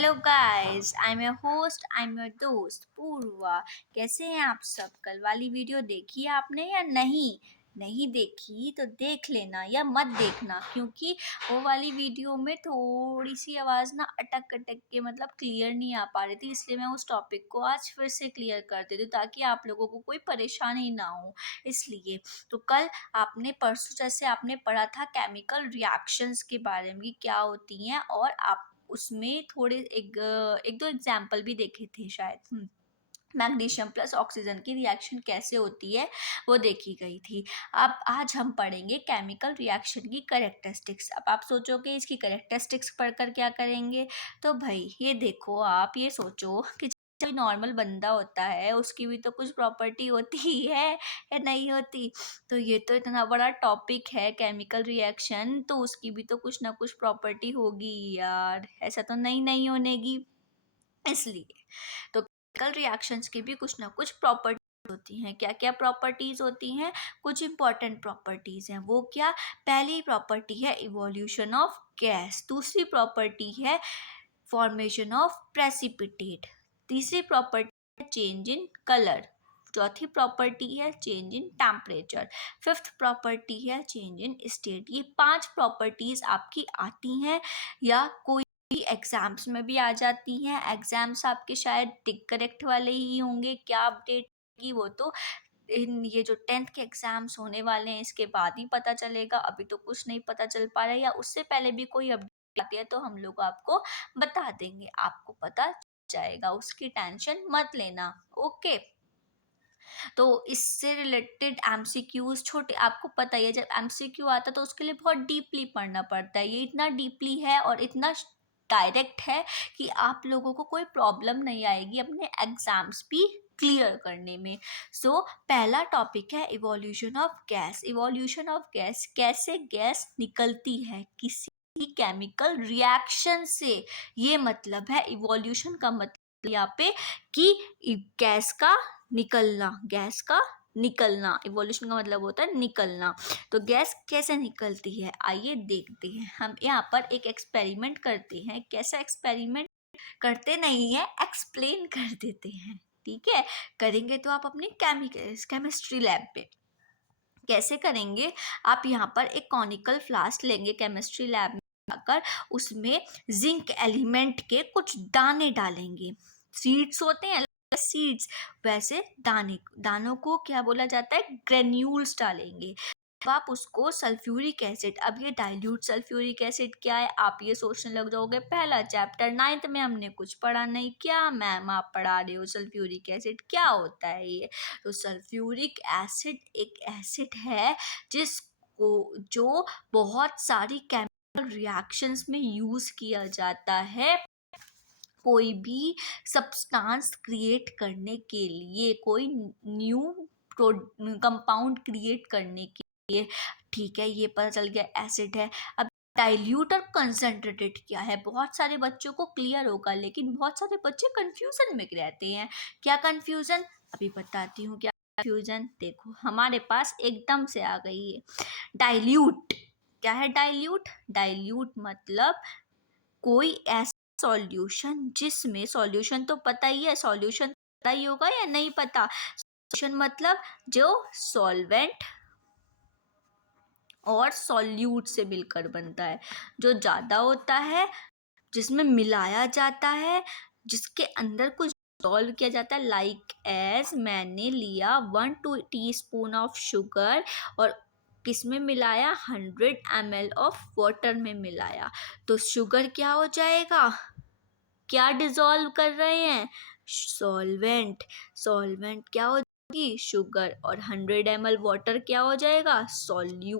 Hello guys, I am your host, I am your दोस्त पूर्वा। कैसे हैं आप सब? कल वाली वीडियो देखी है आपने या नहीं? नहीं देखी तो देख लेना या मत देखना, क्योंकि वो वाली वीडियो में थोड़ी सी आवाज़ ना अटक अटक के मतलब क्लियर नहीं आ पा रही थी, इसलिए मैं उस टॉपिक को आज फिर से क्लियर कर देती हूँ ताकि आप लोगों को कोई परेशानी ना हो। इसलिए तो कल आपने परसों जैसे आपने पढ़ा था केमिकल रिएक्शंस के बारे में कि क्या होती हैं, और आप उसमें थोड़े एक दो एग्जाम्पल भी देखे थे शायद। मैग्नीशियम प्लस ऑक्सीजन की रिएक्शन कैसे होती है वो देखी गई थी। अब आज हम पढ़ेंगे केमिकल रिएक्शन की कैरेक्टरिस्टिक्स। अब आप सोचोगे इसकी कैरेक्टरिस्टिक्स पढ़कर क्या करेंगे? तो भाई ये देखो, आप ये सोचो कि कोई नॉर्मल बंदा होता है, उसकी भी तो कुछ प्रॉपर्टी होती ही है या नहीं होती? तो ये तो इतना बड़ा टॉपिक है केमिकल रिएक्शन, तो उसकी भी तो कुछ ना कुछ प्रॉपर्टी होगी यार, ऐसा तो नहीं होनेगी। इसलिए तो केमिकल रिएक्शंस की भी कुछ ना कुछ प्रॉपर्टीज होती हैं। क्या क्या प्रॉपर्टीज होती हैं? कुछ इंपॉर्टेंट प्रॉपर्टीज हैं। वो क्या? पहली प्रॉपर्टी है इवोल्यूशन ऑफ गैस, दूसरी प्रॉपर्टी है फॉर्मेशन ऑफ प्रेसिपिटेट, तीसरी प्रॉपर्टी है चेंज इन कलर, चौथी प्रॉपर्टी है change in temperature, fifth property है चेंज इन स्टेट। ये 5 प्रॉपर्टीज आपकी आती हैं या कोई एग्जाम्स में भी आ जाती हैं। एग्जाम्स आपके शायद टिक करेक्ट वाले ही होंगे, क्या अपडेट की वो तो इन ये जो 10th के एग्जाम्स होने वाले हैं इसके बाद ही पता चलेगा। अभी तो कुछ नहीं पता चल पा रहा है, या उससे पहले भी कोई अपडेट आती है तो हम लोग आपको बता देंगे, आपको पता जाएगा, उसकी टेंशन मत लेना। ओके, तो इससे रिलेटेड एमसीक्यूज छोटे, आपको पता ही है जब एमसीक्यू आता है तो उसके लिए बहुत डीपली पढ़ना पड़ता है। ये इतना डीपली है और इतना डायरेक्ट है कि आप लोगों को कोई प्रॉब्लम नहीं आएगी अपने एग्जाम्स भी क्लियर करने में। सो पहला टॉपिक है evolution of gas. Evolution of gas, कैसे गैस निकलती है किसी केमिकल रिएक्शन से, ये मतलब है इवोल्यूशन का मतलब यहाँ पे कि गैस का निकलना, गैस का निकलना, इवोल्यूशन का मतलब होता है निकलना। तो गैस कैसे निकलती है आइए देखते हैं। हम यहाँ पर एक एक्सपेरिमेंट करते हैं। कैसा एक्सपेरिमेंट? करते नहीं है, एक्सप्लेन कर देते हैं, ठीक है? करेंगे तो आप अपनी केमिस्ट्री लैब पे। कैसे करेंगे? आप यहाँ पर एक कॉनिकल फ्लास्क लेंगे केमिस्ट्री लैब में जाकर, उसमें जिंक एलिमेंट के कुछ दाने डालेंगे। सीड्स होते हैं, सीड्स, वैसे दाने, दानों को क्या बोला जाता है? ग्रेन्यूल्स डालेंगे। अब आप उसको सल्फ्यूरिक एसिड, अब ये डाइल्यूट सल्फ्यूरिक एसिड क्या है आप ये सोचने लग जाओगे, पहला चैप्टर 9th में हमने कुछ पढ़ा नहीं। क्या मैम आप पढ़ा रहे हो? सल्फ्यूरिक एसिड क्या होता है ये? तो सल्फ्यूरिक एसिड एक एसिड है जिसको जो बहुत सारी केमिकल रिएक्शंस में यूज किया जाता है कोई भी सब्सटेंस क्रिएट करने के लिए, कोई न्यू कंपाउंड क्रिएट करने के लिए। ठीक है, ये पता चल गया एसिड है। अब डाइल्यूट और कंसंट्रेटेड क्या है? बहुत सारे बच्चों को क्लियर होगा, लेकिन बहुत सारे बच्चे कंफ्यूजन में रहते हैं। क्या कंफ्यूजन? अभी बताती हूँ क्या कंफ्यूजन। देखो हमारे पास एकदम से आ गई है डाइल्यूट। क्या है डाइल्यूट? डाइल्यूट मतलब कोई ऐसा सॉल्यूशन जिसमें, सॉल्यूशन तो पता ही है, सॉल्यूशन पता ही होगा या नहीं पता? सॉल्यूशन मतलब जो सॉल्वेंट और सॉल्यूट से मिलकर बनता है, जो ज़्यादा होता है, जिसमें मिलाया जाता है, जिसके अंदर कुछ सॉल्व किया जाता है। लाइक एज मैंने लिया 1 टीस्पून ऑफ शुगर और किसमें मिलाया? 100 ml ऑफ वाटर में मिलाया, तो शुगर क्या हो जाएगा? क्या डिसॉल्व कर रहे हैं? सॉल्वेंट। सॉल्वेंट क्या हो जाएगी? शुगर। और 100 ml वाटर क्या हो जाएगा? सॉरी,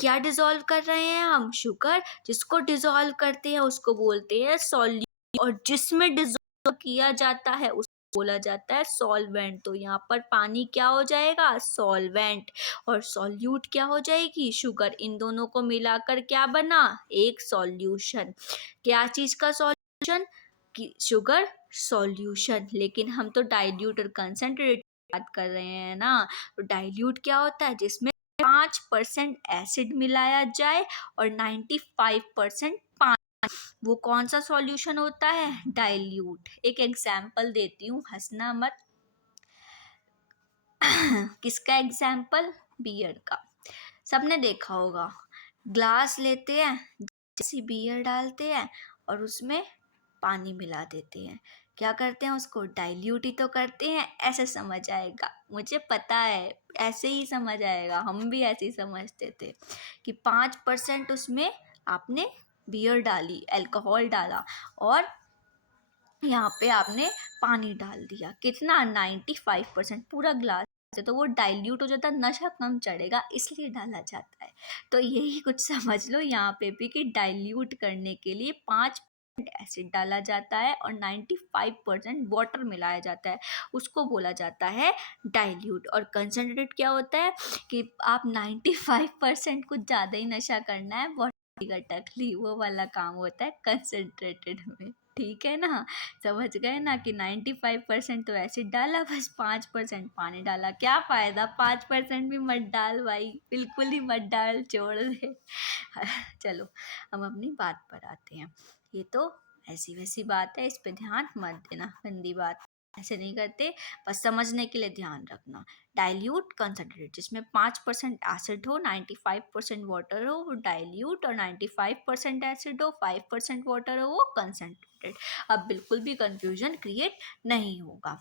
क्या डिसॉल्व कर रहे हैं हम? शुगर। जिसको डिसॉल्व करते हैं उसको बोलते हैं सॉल्यूट, और जिसमें डिसॉल्व किया जाता है उसको बोला जाता है सॉल्वेंट। तो यहाँ पर पानी क्या हो जाएगा? सॉल्वेंट। और सॉल्यूट क्या हो जाएगी? शुगर। इन दोनों को मिलाकर क्या बना? एक सॉल्यूशन। क्या चीज का सॉल्यूशन? कि शुगर सॉल्यूशन। लेकिन हम तो डाइल्यूट और कंसंट्रेट बात कर रहे हैं ना। तो डाइल्यूट क्या होता है? जिसमें 5% एसिड मिलाया जाए और 95% पानी वो कौन सा सॉल्यूशन होता है? डाइल्यूट। एक एग्जाम्पल देती हूँ, हंसना मत। किसका एग्जाम्पल? बियर का। सबने देखा होगा, ग्लास लेते हैं, जैसी बियर डालते हैं और उसमें पानी मिला देते हैं, क्या करते हैं? उसको डाइल्यूट ही तो करते हैं। ऐसे समझ आएगा, मुझे पता है ऐसे ही समझ आएगा, हम भी ऐसे ही समझते थे कि 5% उसमें आपने बियर डाली, अल्कोहल डाला और यहाँ पे आपने पानी डाल दिया, कितना? 95%, पूरा ग्लास है, तो वो डाइल्यूट हो जाता है, नशा कम चढ़ेगा इसलिए डाला जाता है। तो यही कुछ समझ लो यहाँ पे भी कि डाइल्यूट करने के लिए 5% एसिड डाला जाता है और 95% वाटर मिलाया जाता है, उसको बोला जाता है डाइल्यूट। और कंसनट्रेट क्या होता है कि आप 95% कुछ ज़्यादा ही नशा करना है, बॉडी का टकली, वो वाला काम होता है कंसनट्रेटेड में। ठीक है ना? समझ गए ना कि 95% तो एसिड डाला, बस 5% पानी डाला। क्या फ़ायदा? 5% भी मत डाल भाई, बिल्कुल ही मत डाल, छोड़ दे। चलो हम अपनी बात पर आते हैं। ये तो ऐसी वैसी बात है, इस पे ध्यान मत देना, गंदी बात ऐसे नहीं करते, बस समझने के लिए ध्यान रखना। डाइल्यूट कंसनट्रेट, जिसमें 5% एसिड हो, 95% वाटर हो, वो डाइल्यूट, और 95% एसिड हो, 5% वाटर हो, वो कंसनट्रेटेड। अब बिल्कुल भी कंफ्यूजन क्रिएट नहीं होगा।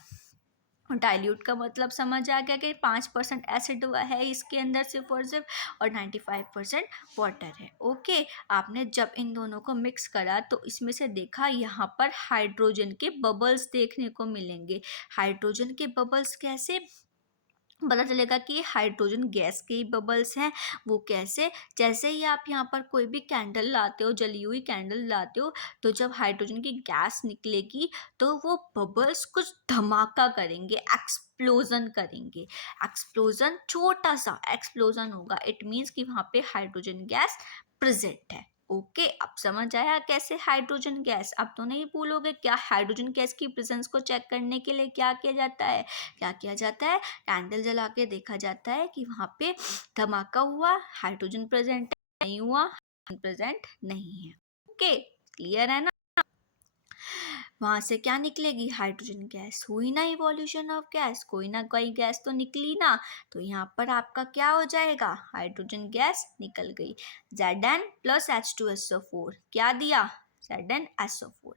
डाइल्यूट का मतलब समझ आ गया कि 5% एसिड है इसके अंदर सिर्फ और सिर्फ, और 95% वाटर है। ओके, आपने जब इन दोनों को मिक्स करा तो इसमें से देखा यहाँ पर हाइड्रोजन के बबल्स देखने को मिलेंगे। हाइड्रोजन के बबल्स कैसे? पता चलेगा कि ये हाइड्रोजन गैस के ही बबल्स हैं। वो कैसे? जैसे ही आप यहाँ पर कोई भी कैंडल लाते हो, जली हुई कैंडल लाते हो, तो जब हाइड्रोजन की गैस निकलेगी तो वो बबल्स कुछ धमाका करेंगे, एक्सप्लोजन करेंगे। एक्सप्लोजन, छोटा सा एक्सप्लोजन होगा, इट मीन्स कि वहाँ पे हाइड्रोजन गैस प्रेजेंट है। ओके, अब समझ आया कैसे हाइड्रोजन गैस? अब तो नहीं भूलोगे क्या? हाइड्रोजन गैस की प्रेजेंस को चेक करने के लिए क्या किया जाता है? क्या किया जाता है? कैंडल जला के देखा जाता है कि वहाँ पे धमाका हुआ, हाइड्रोजन प्रेजेंट नहीं हुआ, प्रेजेंट नहीं है। ओके, क्लियर है ना? वहां से क्या निकलेगी? Hydrogen gas. हुई ना इवोल्यूशन ऑफ गैस, कोई ना कोई गैस तो निकली ना। तो यहाँ पर आपका क्या हो जाएगा? हाइड्रोजन गैस निकल गई। Zn प्लस H2SO4 क्या दिया? ZnSO4।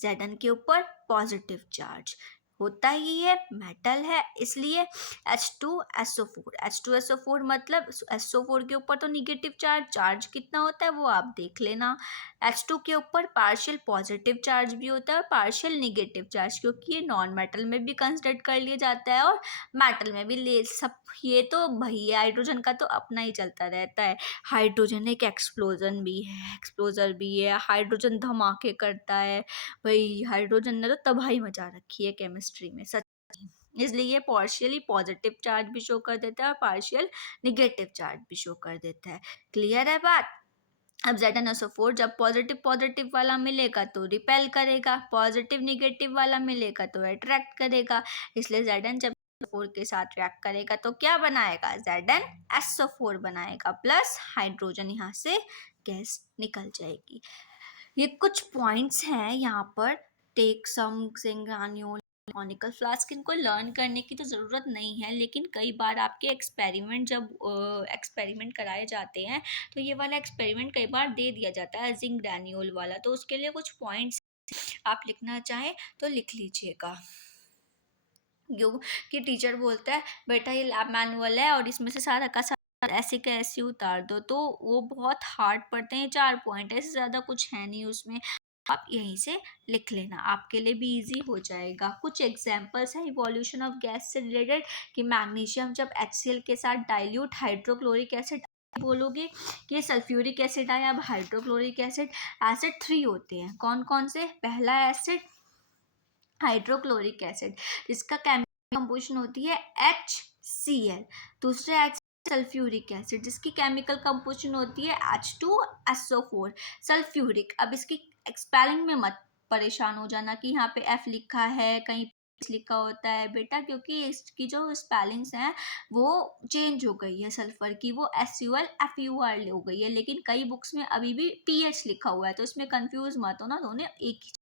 Zn के ऊपर पॉजिटिव चार्ज होता ही है, मेटल है, इसलिए H2SO4। H2SO4 मतलब SO4 के ऊपर तो निगेटिव चार्ज, चार्ज कितना होता है वो आप देख लेना। H2 के ऊपर पार्शियल पॉजिटिव चार्ज भी होता है और पार्शियल निगेटिव चार्ज, क्योंकि ये नॉन मेटल में भी कंसिडर कर लिया जाता है और मेटल में भी ले सब। ये तो भैया हाइड्रोजन का तो अपना ही चलता रहता है। हाइड्रोजन एक एक्सप्लोजन भी है, एक्सप्लोजर भी है, हाइड्रोजन धमाके करता है। भाई हाइड्रोजन ने तो तबाही मचा रखी है केमिस्ट्री में, सच। इसलिए ये पार्शियली पॉजिटिव चार्ज भी शो कर देता है और पार्शियल निगेटिव चार्ज भी शो कर देता है। क्लियर है बात? अब ZnSO4 जब पॉजिटिव पॉजिटिव वाला मिलेगा तो रिपेल करेगा, पॉजिटिव निगेटिव वाला मिलेगा तो अट्रैक्ट करेगा। इसलिए Zn जब SO4 के साथ रिएक्ट करेगा तो क्या बनाएगा? ZnSO4 बनाएगा, प्लस हाइड्रोजन यहाँ से गैस निकल जाएगी। ये कुछ पॉइंट्स हैं यहाँ पर। टेक सम ग्रान्यूल कॉनिकल फ्लास्क, इनको लर्न करने की तो ज़रूरत नहीं है, लेकिन कई बार आपके एक्सपेरिमेंट जब एक्सपेरिमेंट कराए जाते हैं तो ये वाला एक्सपेरिमेंट कई बार दे दिया जाता है, जिंक ग्रैन्यूल वाला, तो उसके लिए कुछ पॉइंट्स आप लिखना चाहें तो लिख लीजिएगा। क्यों कि टीचर बोलता है बेटा ये लैब मैनुअल है और इसमें से सारा का सारा ऐसे का ऐसे उतार दो, तो वो बहुत हार्ड पड़ते हैं। 4 पॉइंट है, इससे ज़्यादा कुछ है नहीं उसमें, आप यहीं से लिख लेना, आपके लिए भी इजी हो जाएगा। कुछ एग्जांपल्स हैं इवोल्यूशन ऑफ गैस से रिलेटेड कि मैग्नीशियम जब HCl के साथ डाइल्यूट हाइड्रोक्लोरिक एसिड, बोलोगे कि सल्फ्यूरिक एसिड आया, अब हाइड्रोक्लोरिक एसिड। एसिड 3 होते हैं, कौन कौन से? पहला एसिड हाइड्रोक्लोरिक एसिड, जिसका केमिकल कंपोजिशन होती है HCl। दूसरा एसिड सल्फ्यूरिक एसिड, जिसकी केमिकल कंपोजिशन होती है H2SO4 सल्फ्यूरिक। अब इसकी स्पेलिंग में मत परेशान हो जाना कि यहाँ पे F लिखा है, कहीं लिखा होता है बेटा, क्योंकि इसकी जो स्पेलिंग्स हैं वो चेंज हो गई है, सल्फर की वो SUL FUR हो गई है, लेकिन कई बुक्स में अभी भी PH लिखा हुआ है, तो इसमें कंफ्यूज मत हो ना, दोनों एक ही।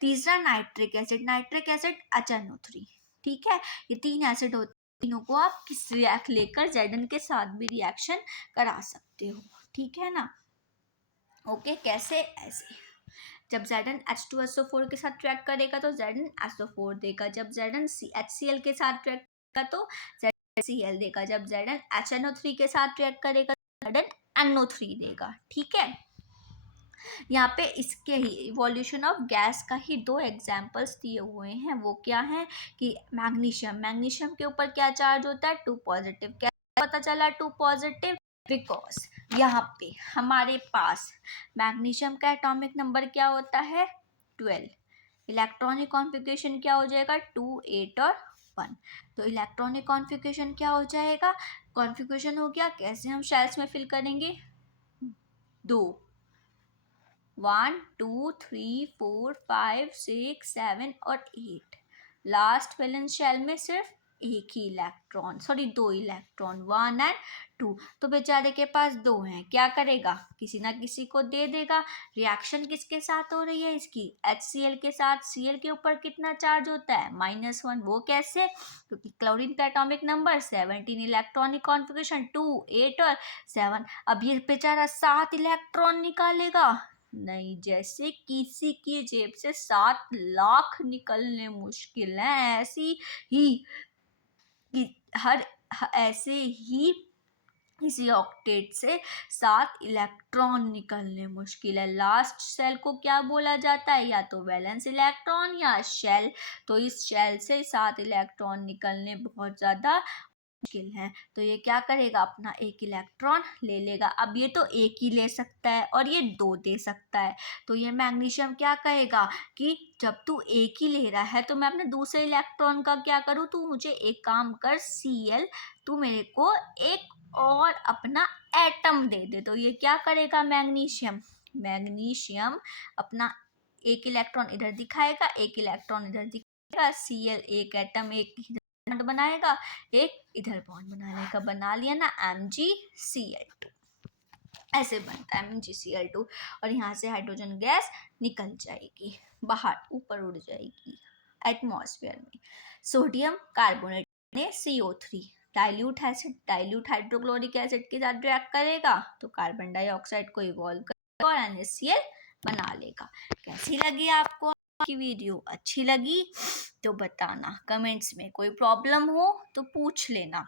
तीसरा nitric acid, nitric acid HNO3, ठीक है। ये 3 एसिड होते हैं, तीनों को आप किस रिएक्ट लेकर Zn के साथ भी रिएक्शन करा सकते हो, ठीक है ना। ओके, कैसे? ऐसे जब Zn H2SO4 के साथ रिएक्ट करेगा तो Zn SO4 देगा, जब Zn HCl के साथ रिएक्ट करेगा तो ZCl देगा, जब Zn HNO3 के साथ रिएक्ट करेगा तो Zn NO3 देगा, ठीक है। यहाँ पे इसके ही इवोल्यूशन ऑफ गैस का ही 2 एग्जाम्पल्स दिए हुए हैं, वो क्या है कि मैग्नीशियम, मैग्नीशियम के ऊपर क्या चार्ज होता है? 2 पॉजिटिव। कैसे पता चला 2 पॉजिटिव? बिकॉज यहाँ पे हमारे पास मैग्नीशियम का एटॉमिक नंबर क्या होता है? 12। इलेक्ट्रॉनिक कॉन्फ़िगरेशन क्या हो जाएगा? 2 8 और 1। तो इलेक्ट्रॉनिक कॉन्फ़िगरेशन क्या हो जाएगा? कॉन्फ़िगरेशन हो गया, कैसे हम शेल्स में फिल करेंगे? 2 1 2 3 4 5 6 7 और 8। लास्ट वैलेंस शेल में सिर्फ एक ही इलेक्ट्रॉन, सॉरी 2 इलेक्ट्रॉन, 1 एंड 2। तो बेचारे के पास 2 हैं, क्या करेगा? किसी ना किसी को दे देगा। रिएक्शन किसके साथ हो रही है इसकी? HCl के साथ। Cl के ऊपर कितना चार्ज होता है? -1। वो कैसे? क्योंकि क्लोरीन का एटॉमिक नंबर 17, इलेक्ट्रॉनिक कॉन्फ़िगरेशन 2 8 और 7। अब ये बेचारा 7 इलेक्ट्रॉन निकालेगा? नहीं, जैसे किसी की जेब से 7 लाख निकलने मुश्किल है, ऐसी ही ऐसे ही इसी ऑक्टेट से 7 इलेक्ट्रॉन निकलने मुश्किल है। लास्ट शेल को क्या बोला जाता है? या तो वैलेंस इलेक्ट्रॉन या शेल। तो इस शेल से 7 इलेक्ट्रॉन निकलने बहुत ज़्यादा मुश्किल है, तो ये क्या करेगा? अपना एक इलेक्ट्रॉन ले लेगा। अब ये तो एक ही ले सकता है और ये 2 दे सकता है, तो ये मैग्नीशियम क्या कहेगा कि जब तू एक ही ले रहा है तो मैं अपने दूसरे इलेक्ट्रॉन का क्या करूँ? तू मुझे एक काम कर Cl, तू मेरे को एक और अपना एटम दे दे। तो ये क्या करेगा मैग्नीशियम? मैग्नीशियम अपना एक इलेक्ट्रॉन इधर दिखाएगा, एक इलेक्ट्रॉन इधर दिखाएगा, Cl एक एटम एक बॉन्ड बनाएगा, एक इधर बॉन्ड बना लेगा। बना लिया ना MgCl2, ऐसे बनता है MgCl2। और यहाँ से हाइड्रोजन गैस निकल जाएगी बाहर, ऊपर उड़ जाएगी एटमॉस्फेयर में। सोडियम कार्बोनेट ने CO3, dilute acid, dilute hydrochloric acid के साथ रिएक्ट करेगा तो कार्बन डाइऑक्साइड को इवॉल्व करेगा और NaCl बना लेगा। कैसी लगी आपको की वीडियो? अच्छी लगी तो बताना कमेंट्स में। कोई प्रॉब्लम हो तो पूछ लेना,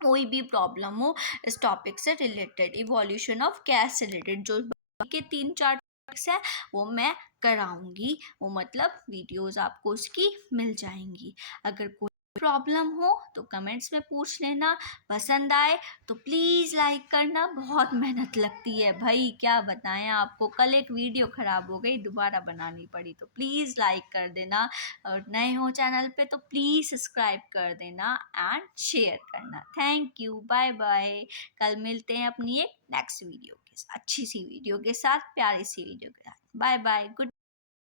कोई भी प्रॉब्लम हो इस टॉपिक से रिलेटेड, इवोल्यूशन ऑफ गैस से रिलेटेड, जो के 3-4 टॉपिक्स हैं वो मैं कराऊंगी, वो मतलब वीडियोस आपको उसकी मिल जाएंगी। अगर कोई प्रॉब्लम हो तो कमेंट्स में पूछ लेना। पसंद आए तो प्लीज़ लाइक करना, बहुत मेहनत लगती है भाई, क्या बताएं आपको। कल एक वीडियो ख़राब हो गई, दोबारा बनानी पड़ी, तो प्लीज़ लाइक कर देना, और नए हो चैनल पे तो प्लीज़ सब्सक्राइब कर देना एंड शेयर करना। Thank you, bye bye. कल मिलते हैं अपनी एक नेक्स्ट वीडियो के साथ, अच्छी सी वीडियो के साथ, प्यारी सी वीडियो के साथ। Bye bye, good.